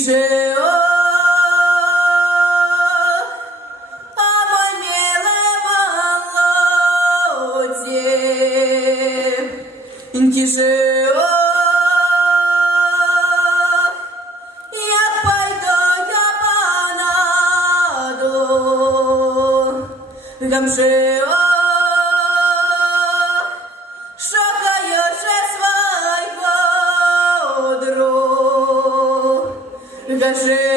Тише, а мой милый молодец. Тише, я пойду, я понаду. Гамше, шукаючи свого друга. Гамше,